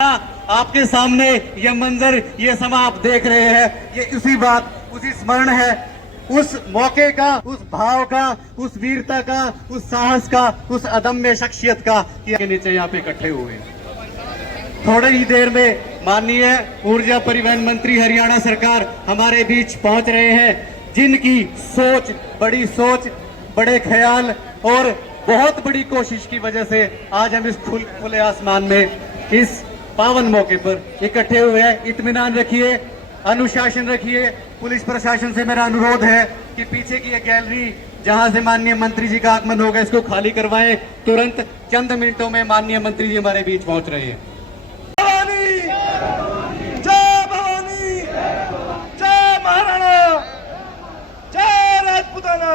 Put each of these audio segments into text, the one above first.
आपके सामने ये मंजर, ये समा आप देख रहे हैं, ये उसी स्मरण है, उस मौके का, उस भाव का, उस वीरता का, उस साहस का, उस अदम्य शख्सियत का कि नीचे यहाँ पे इकट्ठे हुए। थोड़ी ही देर में माननीय ऊर्जा परिवहन मंत्री हरियाणा सरकार हमारे बीच पहुंच रहे हैं, जिनकी बड़ी सोच, बड़े ख्याल और बहुत बड़ी कोशिश की वजह से आज हम इस खुले आसमान में इस पावन मौके पर इकट्ठे हुए हैं। इत्मीनान रखिए, अनुशासन रखिए। पुलिस प्रशासन से मेरा अनुरोध है कि पीछे की ये गैलरी जहां से माननीय मंत्री जी का आगमन होगा, इसको खाली करवाएं तुरंत। चंद मिनटों में माननीय मंत्री जी हमारे बीच पहुंच रहे हैं। जय भवानी, जय महाराणा, जय राजपुताना।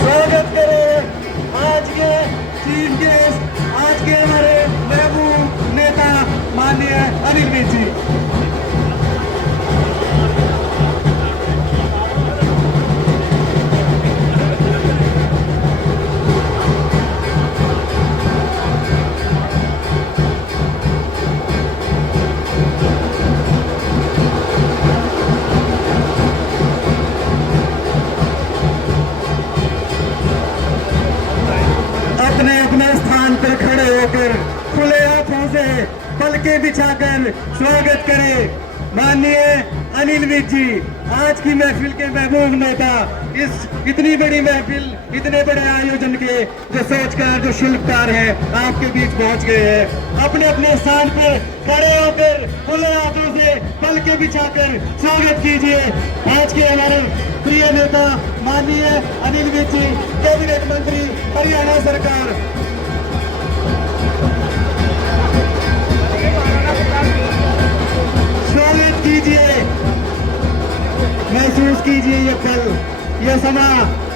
स्वागत करें आज के चीफ गेस्ट, आज के हमारे महबूब नेता माननीय अनिल विज जी। अपने अपने स्थान पर खड़े होकर खुले हाथों से पलके बिछाकर स्वागत करें माननीय अनिल विज जी, आज की महफिल के महबूब नेता। इस इतनी बड़ी महफिल, इतने बड़े आयोजन के जो सोचकार, जो शिल्पकार हैं, आपके बीच पहुंच गए हैं। अपने अपने स्थान पर खड़े होकर खुले हाथों से पलके बिछाकर स्वागत कीजिए आज के हमारे प्रिय नेता माननीय अनिल विज जी, कैबिनेट मंत्री हरियाणा सरकार। स्वागत कीजिए, महसूस कीजिए ये पल, ये समा,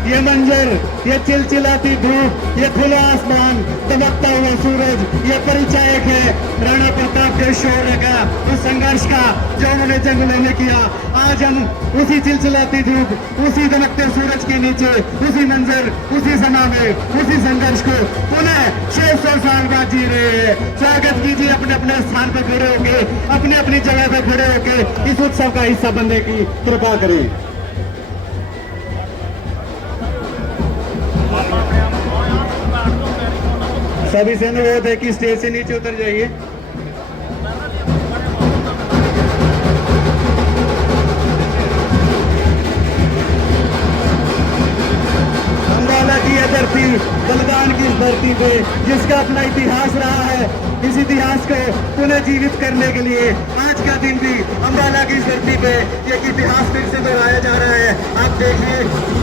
ये मंजर, ये चिलचिलाती धूप, ये खुला आसमान, दमकता हुआ सूरज, ये परिचायक है राणा प्रताप के शौर्य का, उस संघर्ष का जो उन्होंने जंगलों में किया। आज हम उसी चिलचिलाती धूप, उसी दमकते सूरज के नीचे, उसी मंजर, उसी समा में, उसी संघर्ष को पुनः 600 साल बाद जी रहे हैं। स्वागत कीजिए अपने अपने स्थान पर खड़े होके, अपने अपनी जगह पर खड़े होके इस उत्सव का हिस्सा बनने की कृपा करें। सभी से अनुरोध है कि स्टेज से नीचे उतर जाइए। अम्बाला की यह धरती, बलिदान की इस धरती पे जिसका अपना इतिहास रहा है, इस इतिहास को पुनः जीवित करने के लिए आज का दिन भी अम्बाला की इस धरती पे एक इतिहास फिर से दोहराया जा रहा है। आप देखिए,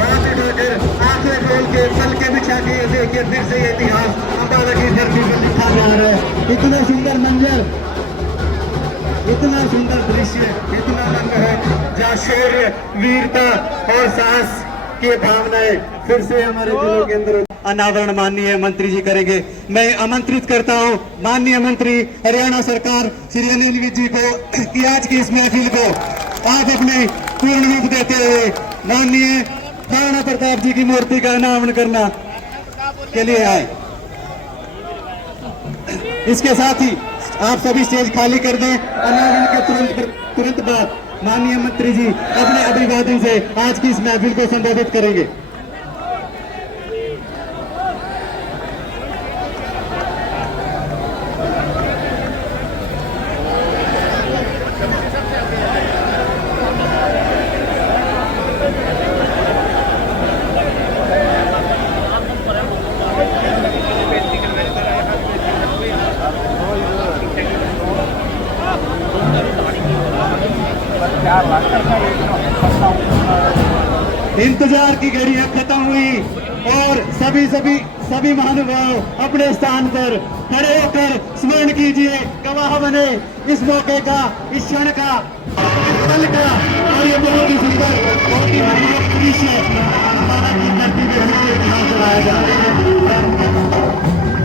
हाथ उठाकर, आंखें खोल के, पल के बिछा के देखिए, फिर से ये इतिहास अम्बाला की धरती पे लिखा जा रहा है। इतना सुंदर मंजर, इतना सुंदर दृश्य, इतना रंग है जहाँ शौर्य, वीरता और साहस की भावनाएं फिर से हमारे दिलों के अंदर अनावरण माननीय मंत्री जी करेंगे। मैं आमंत्रित करता हूं माननीय मंत्री हरियाणा सरकार श्री अनिल विज जी को कि आज की इस महफिल को आप अपने पूर्ण रूप देते हुए माननीय राणा प्रताप जी की मूर्ति का अनावरण करना के लिए आए। इसके साथ ही आप सभी स्टेज खाली कर दें। अनावरण के तुरंत बाद माननीय मंत्री जी अपने अभिवादन से आज की इस महफिल को संबोधित करेंगे। इंतजार की घड़ियां खत्म हुई और सभी महानुभाव अपने स्थान पर खड़े होकर स्मरण कीजिए, गवाह बने इस मौके का, इस क्षण का, इस पल का। और ये बहुत ही सुंदर, बहुत ही मनमोहक दृश्य अम्बाला की धरती पे हमें इतिहास चलाया जा रहा है।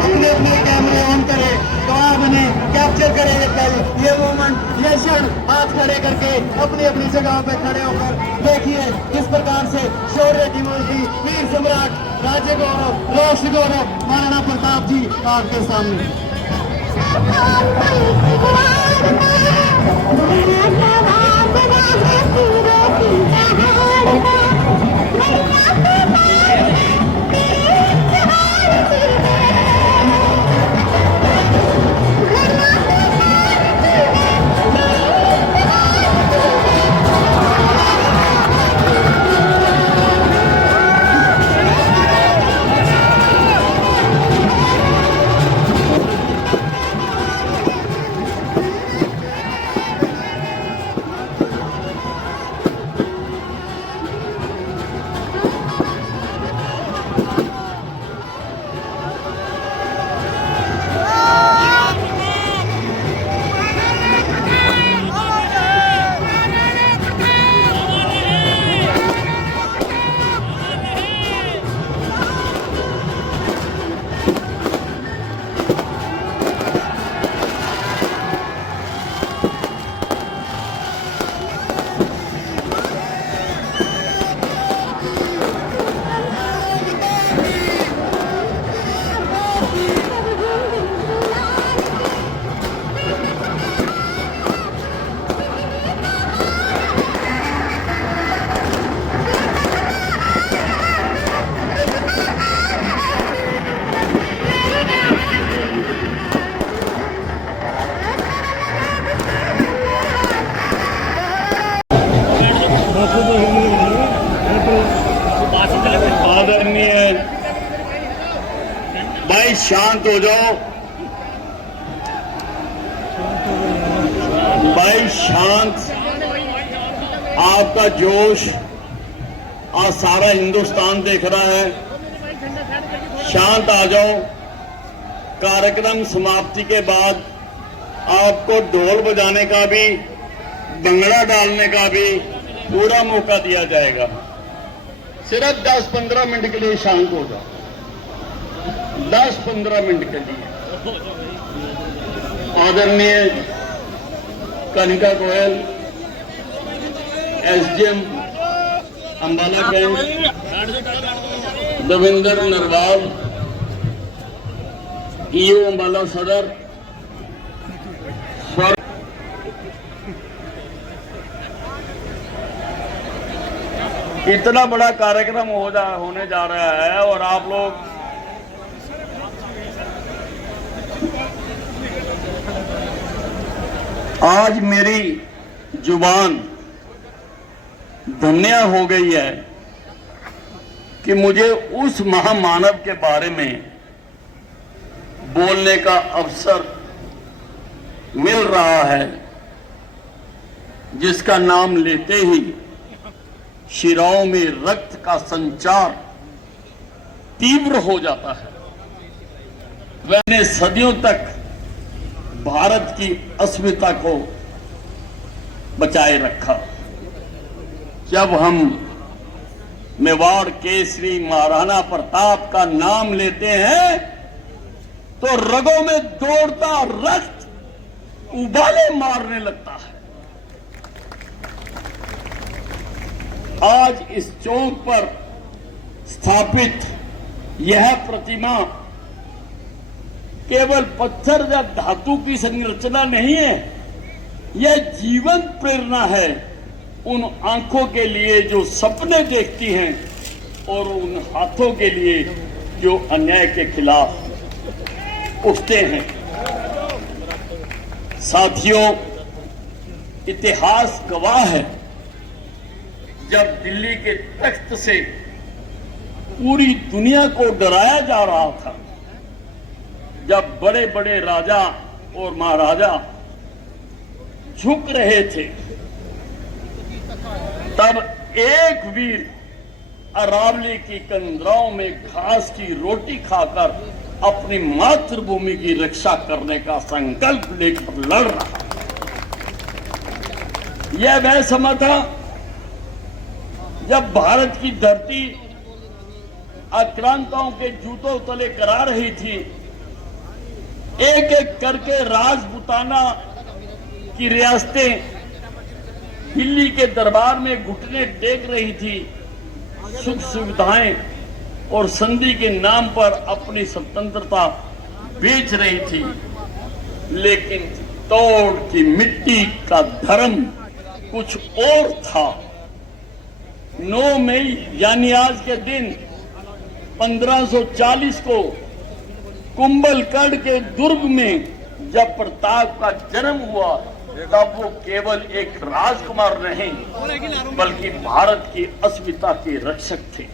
अपने अपने कैमरे ऑन करें, गवाह बने, कैप्चर करें ये पल, ये मोमेंट, ये क्षण। हाथ खड़े लेकर के अपनी अपनी जगहों पे खड़े होकर देखिए किस प्रकार से शौर्य की मूर्ति वीर सम्राट राजे गौरव रोश गौरव महाराणा प्रताप जी आपके सामने। आदरणीय भाई शांत हो जाओ, भाई शांत। आपका जोश आज सारा हिंदुस्तान देख रहा है, शांत आ जाओ। कार्यक्रम समाप्ति के बाद आपको ढोल बजाने का भी भंगड़ा डालने का भी पूरा मौका दिया जाएगा। सिर्फ 10-15 मिनट के लिए शांत हो जाओ, 10-15 मिनट के लिए। आदरणीय Kanika Goyal, SDM Ambala Cantt, Devendra Narwal, EO Ambala Sadar, इतना बड़ा कार्यक्रम होने जा रहा है और आप लोग आज मेरी जुबान धन्य हो गई है कि मुझे उस महामानव के बारे में बोलने का अवसर मिल रहा है जिसका नाम लेते ही शिराओं में रक्त का संचार तीव्र हो जाता है। मैंने सदियों तक भारत की अस्मिता को बचाए रखा। जब हम मेवाड़ केसरी महाराणा प्रताप का नाम लेते हैं तो रगों में दौड़ता रक्त उबाले मारने लगता है। आज इस चौक पर स्थापित यह प्रतिमा केवल पत्थर या धातु की संरचना नहीं है, यह जीवंत प्रेरणा है उन आंखों के लिए जो सपने देखती हैं और उन हाथों के लिए जो अन्याय के खिलाफ उठते हैं। साथियों, इतिहास गवाह है, जब दिल्ली के तख्त से पूरी दुनिया को डराया जा रहा था, जब बड़े बड़े राजा और महाराजा झुक रहे थे, तब एक वीर अरावली की कंदराओं में घास की रोटी खाकर अपनी मातृभूमि की रक्षा करने का संकल्प लेकर लड़ रहा। यह वह समय था जब भारत की धरती आक्रांताओं के जूतों तले करा रही थी। एक एक करके राजपूताना की रियासतें दिल्ली के दरबार में घुटने टेक रही थी, सुख सुविधाएं और संधि के नाम पर अपनी स्वतंत्रता बेच रही थी। लेकिन तोड़ की मिट्टी का धर्म कुछ और था। 9 मई यानी आज के दिन 1540 को कुंभलगढ़ के दुर्ग में जब प्रताप का जन्म हुआ, तब वो केवल एक राजकुमार नहीं बल्कि भारत की अस्मिता के रक्षक थे।